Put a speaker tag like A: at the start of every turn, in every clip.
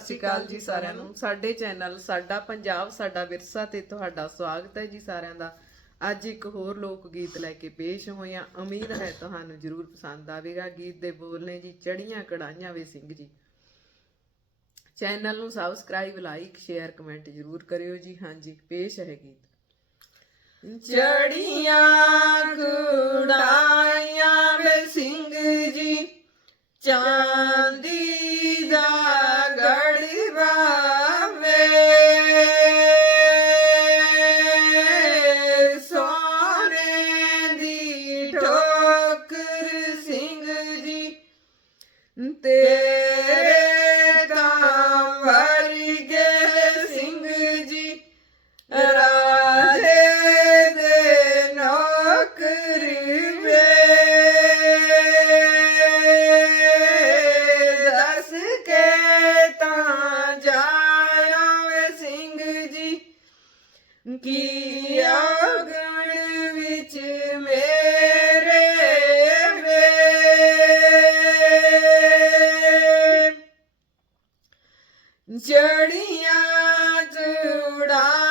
A: ਸਤਿ ਸ਼੍ਰੀ ਅਕਾਲ ਜੀ ਸਾਰਿਆਂ ਨੂੰ। ਸਾਡੇ ਚੈਨਲ ਸਾਡਾ ਪੰਜਾਬ, ਸਾਡਾ ਵਿਰਸਾ ਤੇ ਤੁਹਾਡਾ ਸਵਾਗਤ ਹੈ ਜੀ ਸਾਰਿਆਂ ਦਾ। ਅੱਜ ਇੱਕ ਹੋਰ ਲੋਕ ਗੀਤ ਲੈ ਕੇ ਪੇਸ਼ ਹੋਇਆ ਉਮੀਦ ਹੈ ਤੁਹਾਨੂੰ ਜਰੂਰ ਪਸੰਦ ਆਵੇਗਾ। ਗੀਤ ਦੇ ਬੋਲ ਨੇ ਜੀ ਚੜੀਆਂ ਕੜਾਈਆਂ ਵੇ ਸਿੰਘ ਜੀ। ਚੈਨਲ ਨੂੰ ਸਬਸਕ੍ਰਾਈਬ, ਲਾਈਕ, ਸ਼ੇਅਰ, ਕਮੈਂਟ ਜਰੂਰ ਕਰਿਓ ਜੀ। ਹਾਂਜੀ, ਪੇਸ਼ ਹੈ ਗੀਤ। ਚੜੀਆਂ ਕੜਾਈਆਂ ਵੇ ਸਿੰਘ ਜੀ, ਚਾਂਦੀ ਤੇਰੇ ਤਾਂ ਵਰਗੇ ਸਿੰਘ ਜੀ ਰਾਜੇ ਦੇ ਨੌਕਰ ਵੇ। ਦੱਸ ਕੇ ਤਾਂ ਜਾਇਆ ਵੇ ਸਿੰਘ ਜੀ, ਕੀ ਆਗਣ ਜੜੀਆਂ ਚੁੜਾਈਆਂ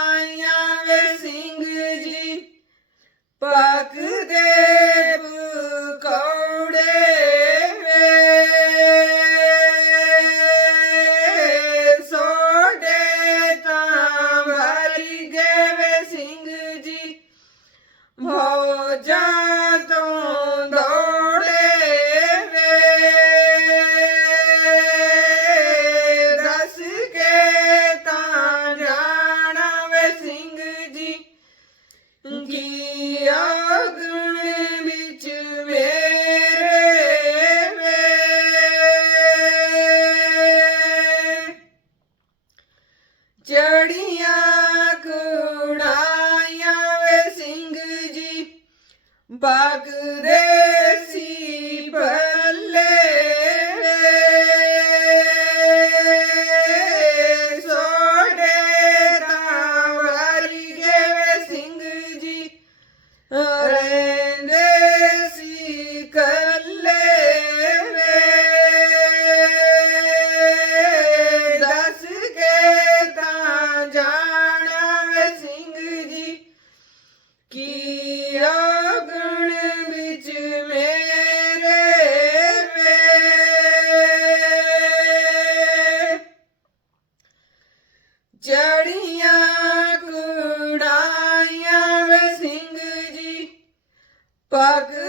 A: Bak motherfuckers.